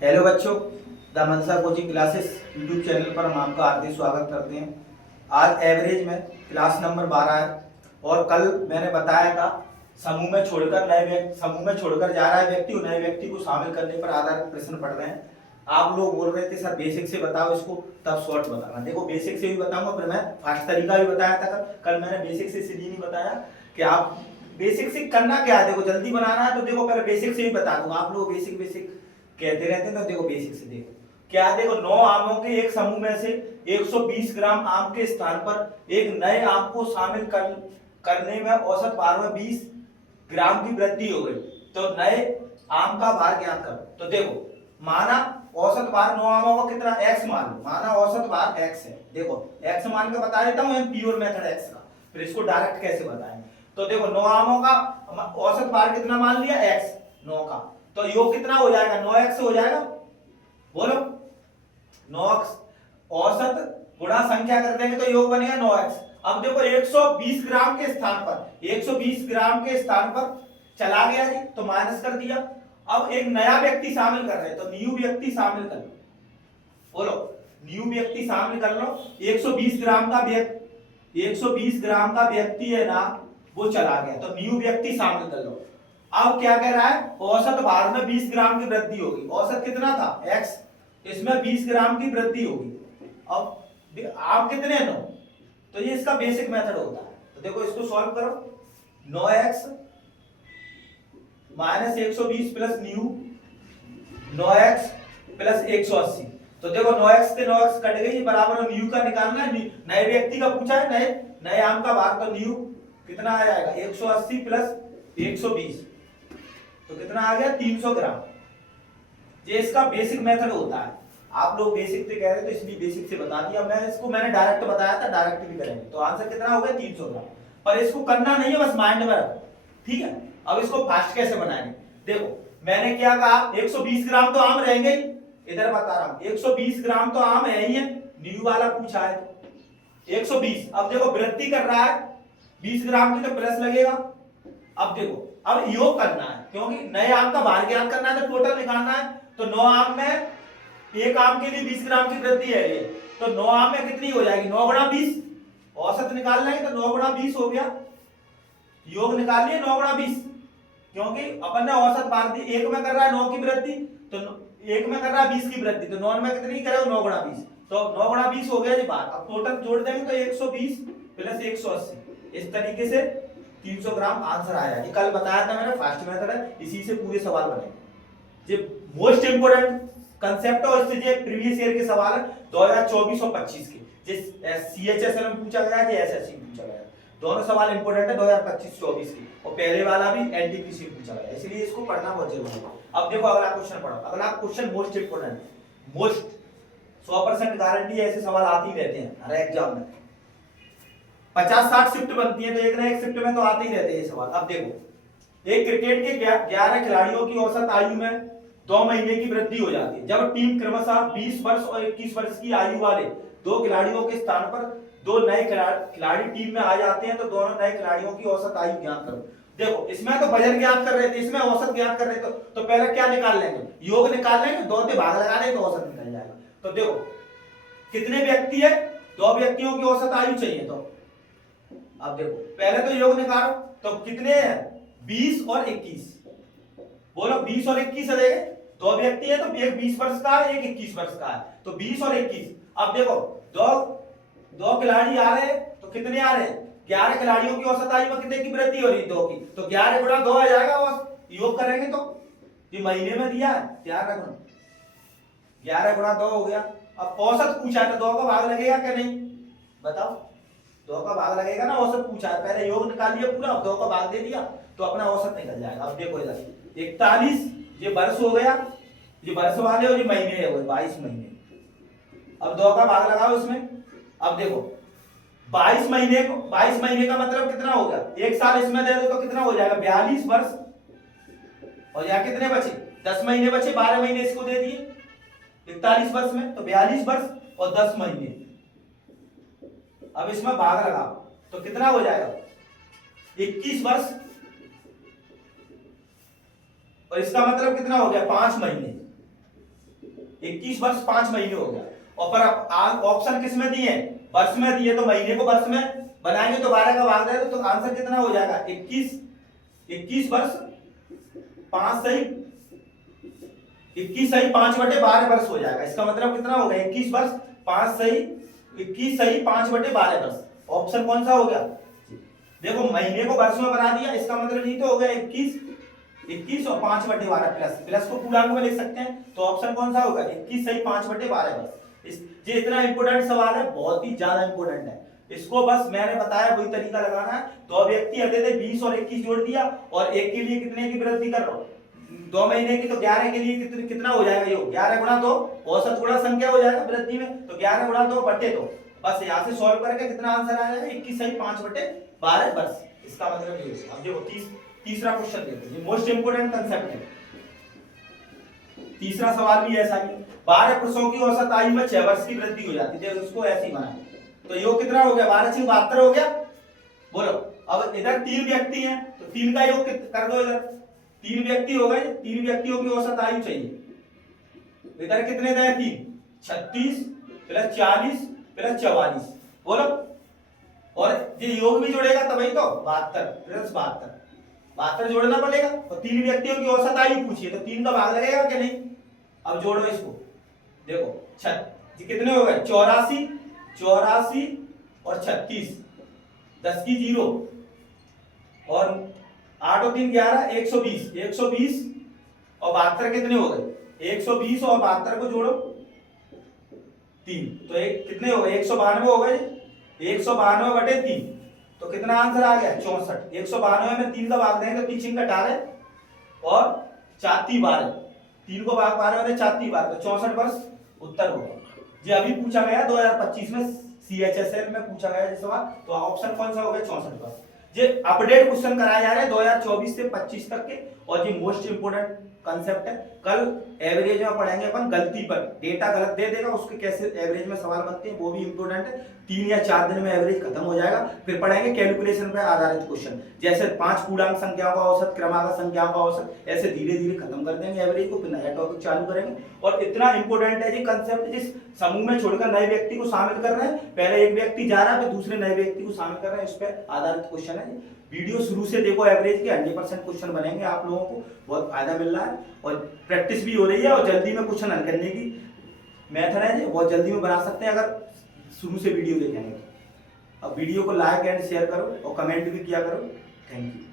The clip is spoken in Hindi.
हेलो बच्चों, the Mansa coaching classes YouTube channel पर हम आपका हार्दिक स्वागत करते हैं। आज एवरेज में क्लास नंबर 12 है और कल मैंने बताया था समूह में छोड़कर जा रहा है व्यक्ति और नए व्यक्ति को शामिल करने पर आधारित प्रश्न पढ़ रहे हैं। आप लोग बोल रहे थे सर बेसिक से बताओ इसको, तब शॉर्ट बताना। देखो बेसिक से भी बताऊंगा, फिर मैं फास्ट तरीका भी बताया था कल मैंने बेसिक से सीधी नहीं बताया कि आप बेसिक से करना क्या है। देखो जल्दी बनाना है तो देखो पहले बेसिक से ही बता दूंगा। आप लोग बेसिक बेसिक कहते रहते हैं तो देखो बेसिक से देखो क्या है। देखो 9 आमों के एक समूह में से 120 ग्राम आम के स्थान पर एक नए आम को शामिल करने में औसत भार में 20 ग्राम की वृद्धि हो गई, तो नए आम का भार ज्ञात करो। तो देखो माना औसत भार 9 आमों का कितना x मान लो, माना औसत भार x है। देखो x मान के बता देता हूं प्योर मेथड x का, फिर इसको डायरेक्ट कैसे बताएं। तो देखो 9 आमों का औसत भार कितना मान लिया x, 9 का, तो योग कितना हो जाएगा 9x हो जाएगा। बोलो 9x औसत गुणा संख्या कर देंगे तो योग बनेगा 9x। अब देखो 120 ग्राम के स्थान पर 120 ग्राम के स्थान पर चला गया जी, तो माइनस कर दिया। अब एक नया व्यक्ति शामिल कर रहे हैं तो न्यू व्यक्ति शामिल कर लो। बोलो न्यू व्यक्ति शामिल कर लो। 120 ग्राम का व्यक्ति 120 ग्राम का व्यक्ति है ना, वो चला गया तो न्यू व्यक्ति शामिल कर लो। अब क्या कह रहा है, औसत भार में 20 ग्राम की वृद्धि होगी। औसत कितना था x, इसमें 20 ग्राम की वृद्धि होगी। अब आप कितने 9, तो ये इसका बेसिक मेथड होता है। तो देखो इसको सॉल्व करो, 9x minus 120 plus new 9x plus 180। तो देखो 9x से 9x कट गई, बराबर में न्यू का निकालना है। नए व्यक्ति का पूछा है, नए आम का भार, तो न्यू कितना आ जाएगा 180 प्लस 120, तो कितना आ गया 300 ग्राम। ये इसका बेसिक मेथड होता है। आप लोग बेसिक से कह रहे थे तो इसलिए बेसिक से बता दिया। मैंने डायरेक्ट बताया था, डायरेक्ट भी करेंगे तो आंसर कितना हो गया 300 ग्राम। पर इसको करना नहीं है, बस माइंड में रखो, ठीक है। अब इसको फास्ट कैसे बनाएंगे, देखो मैंने क्या कहा 120 ग्राम तो आम रहेंगे ही, इधर बता रहा हूं 120 ग्राम तो आम है ही है, न्यू वाला पूछा है तो 120। अब देखो वृद्धि कर रहा है 20 ग्राम की, तो प्लस लगेगा। अब देखो अब योग करना है क्योंकि नए आम का भार ज्ञात करना है, तो टोटल निकालना है। तो 9 आम में एक आम के लिए 20 ग्राम की वृद्धि है ये, तो 9 आम में कितनी हो जाएगी 9 गुणा 20, औसत निकालना है तो 9 गुणा 20 हो गया। योग निकाल लिए 9 गुणा 20, क्योंकि अपन ने औसत भार दी, एक में कर रहा है 9 की वृद्धि, तो एक में कर रहा है 20 की वृद्धि, तो 9 में कितनी करेगा 9 गुणा 20, तो 9 गुणा 20 हो गया जी बार। अब टोटल जोड़ देंगे तो 120 प्लस 180, इस तरीके से 300 ग्राम आंसर आया। ये कल बताया था मैंने, फास्ट मेथड है, इसी से पूरे सवाल बनेंगे। ये मोस्ट इंपोर्टेंट कंसेप्ट है और इससे ये प्रीवियस ईयर के सवाल है 2024 और 25 के, जिस सीएचएसएल में पूछा गया है, एसएससी में पूछा गया है। दोनों सवाल इंपोर्टेंट है 2025-24 की, और पहले वाला भी एनटीपीसी में पूछा गया है, इसलिए इसको पढ़ना बहुत जरूरी है। अब देखो अगला क्वेश्चन पढ़ो। अगला question most important, most 100% guarantee है, ऐसे सवाल आते ही रहते हैं हर एग्जाम में। 50-60 शिफ्ट बनती है तो एक ना एक शिफ्ट में तो आते ही रहते हैं ये सवाल। अब देखो एक क्रिकेट के 11 खिलाड़ियों की औसत आयु में 2 महीने की वृद्धि हो जाती है जब टीम क्रमशः 20 वर्ष और 21 वर्ष की आयु वाले 2 खिलाड़ियों के स्थान पर 2 नए खिलाड़ी टीम में आ जाते हैं, तो दोनों नए खिलाड़ियों की औसत आयु ज्ञात करो। देखो इसमें तो वजन ज्ञात कर रहे थे, इसमें औसत ज्ञात कर रहे थे, तो पहले क्या निकाल लेंगे, योग निकाल लेंगे, 2 से भाग लगा लेंगे तो औसत निकल जाएगा। तो देखो कितने व्यक्ति है, 2 व्यक्तियों की औसत आयु चाहिए। तो अब देखो पहले तो योग निकालो, तो कितने हैं 20 और 21। बोलो 20 और 21 है, देखे 2 व्यक्ति है तो एक 20 वर्ष का है, एक 21 वर्ष का है, तो 20 और 21। अब देखो दो खिलाड़ी आ रहे हैं तो कितने आ रहे हैं 11 खिलाड़ियों की औसत आयु में कितने की वृद्धि हो रही है 2 की, तो 11 गुणा 2 आ जाएगा। और योग करेंगे तो ये महीने में दिया है, ध्यान रखना 11 गुणा 2 हो गया। अब औसत पूछा है तो 2 का भाग लगेगा क्या, नहीं बताओ 2 का भाग लगेगा ना, औसत पूछा है, पहले योग निकाल लिया पूरा, 2 का भाग दे दिया तो अपना औसत निकल जाएगा। अब देखो इधर 41 ये वर्ष हो गया, ये वर्ष वाले और ये महीने हो गए 22 महीने। अब 2 का भाग लगाओ इसमें। अब देखो 22 महीने का मतलब कितना हो गया, एक साल इसमें दे दो तो कितना हो जाएगा 42 वर्ष, और यहाँ कितने बचे 10 महीने बचे, 12 महीने इसको दे दिए 41 वर्ष में, तो 42 वर्ष और 10 महीने। अब इसमें भाग लगाओ तो कितना हो जाएगा 21 वर्ष, और इसका मतलब कितना हो गया 5 महीने। 21 वर्ष 5 महीने हो गया। और पर ऑप्शन किस में दिए, वर्ष में दिए, तो महीने को वर्ष में बनाएंगे तो 12 का भाग देंगे तो आंसर कितना हो जाएगा 21 वर्ष 5 सही 5/12 वर्ष हो जाएगा। इसका मतलब कितना हो गया 21 वर्ष 5 सही 5/12 वर्ष। ऑप्शन कौन सा हो गया, देखो महीने को वर्ष में बना दिया, इसका मतलब नहीं तो हो गया 21 और 5/12 प्लस को पूर्णांक में लिख सकते हैं, तो ऑप्शन कौन सा होगा 21 सही 5/12 वर्ष। ये इतना इंपोर्टेंट सवाल है, बहुत ही ज्यादा इंपोर्टेंट है। इसको बस मैंने बताया वही तरीका लगाना है। तो व्यक्ति अगले थे 20 और 21 जोड़ दिया और एक के लिए कितने की वृद्धि कर रहा हूं 2 महीने की, तो 11 के लिए कितना हो जाएगा, ये 11 गुणा 2 औसत गुणा संख्या हो जाएगा वृद्धि में, तो 11 गुणा 2 बटे 2। बस यहाँ से सॉल्व करके कितना आंसर आ जाएगा 21 सही 5/12 वर्ष। इसका मतलब ये है। अब देखो तीसरा क्वेश्चन देखो, ये मोस्ट इंपोर्टेंट कांसेप्ट है। तीसरा सवाल भी ऐसा ही, 12 पुरुषों की औसत आयु में 6 वर्ष की वृद्धि हो जाती है, उसको ऐसे ही बनाए। तो योग कितना हो गया 12 6 72 हो गया, बोलो। अब इधर 3 व्यक्ति हैं तो 3 का योग कर दो, इधर 3 व्यक्ति हो गए, 3 व्यक्तियों की औसत आयु चाहिए। इधर कितने थे 3 36 प्लस 40 प्लस 44, बोलो। और ये योग भी जोड़ेगा तभी तो 72 प्लस 72 जोड़ना पड़ेगा। और 3 व्यक्तियों की औसत आयु पूछिए तो 3 का भाग लगेगा कि नहीं। अब जोड़ो इसको, देखो कितने हो गए 84 और 36, 10 की 0 और 8 और 3 11 120 और 72 कितने हो गए 120 और 72 को जोड़ो 3, तो एक कितने हो गए 192 हो गए, 192 बटे 3, तो कितना आंसर आ गया 64। 192 में 3 का भाग देंगे तो 3 18 और 4 12, 3 को भाग 12 में 4 12, तो 64 वर्ष उत्तर होगा। ये अभी पूछा गया 2025 में CHSL में पूछा गया ये सवाल, तो ऑप्शन कौन सा हो गया 64 वर्ष। ये अपडेट क्वेश्चन कराए जा रहे हैं 2024 से 25 तक के, और ये मोस्ट इंपोर्टेंट कांसेप्ट है। कल एवरेज में पढ़ेंगे अपन गलती पर, डेटा गलत दे देगा उसके कैसे एवरेज में सवाल बनते हैं वो भी इंपोर्टेंट है। 3 या 4 दिन में एवरेज खत्म हो जाएगा। फिर पढ़ेंगे कैलकुलेशन पर आधारित क्वेश्चन, जैसे 5 पूर्णांक संख्याओं का औसत, क्रमागत संख्याओं का औसत, ऐसे धीरे धीरे खत्म कर देंगे एवरेज को, फिर नया टॉपिक चालू करेंगे। और इतना इंपोर्टेंट है ये कंसेप्ट, जिस समूह में छोड़कर नए व्यक्ति को शामिल कर रहे हैं, पहले एक व्यक्ति जा रहा है फिर दूसरे नए व्यक्ति को शामिल कर रहे हैं, इस पर आधारित क्वेश्चन है। वीडियो शुरू से देखो, एवरेज के 100% क्वेश्चन बनेंगे, आप लोगों को बहुत फायदा मिल रहा है और प्रैक्टिस भी हो रही है, और जल्दी में क्वेश्चन हल करने की मेथड है ये बहुत जल्दी में बना सकते हैं अगर शुरू से वीडियो देखेंगे। अब वीडियो को लाइक एंड शेयर करो और कमेंट भी किया करो। Thank you.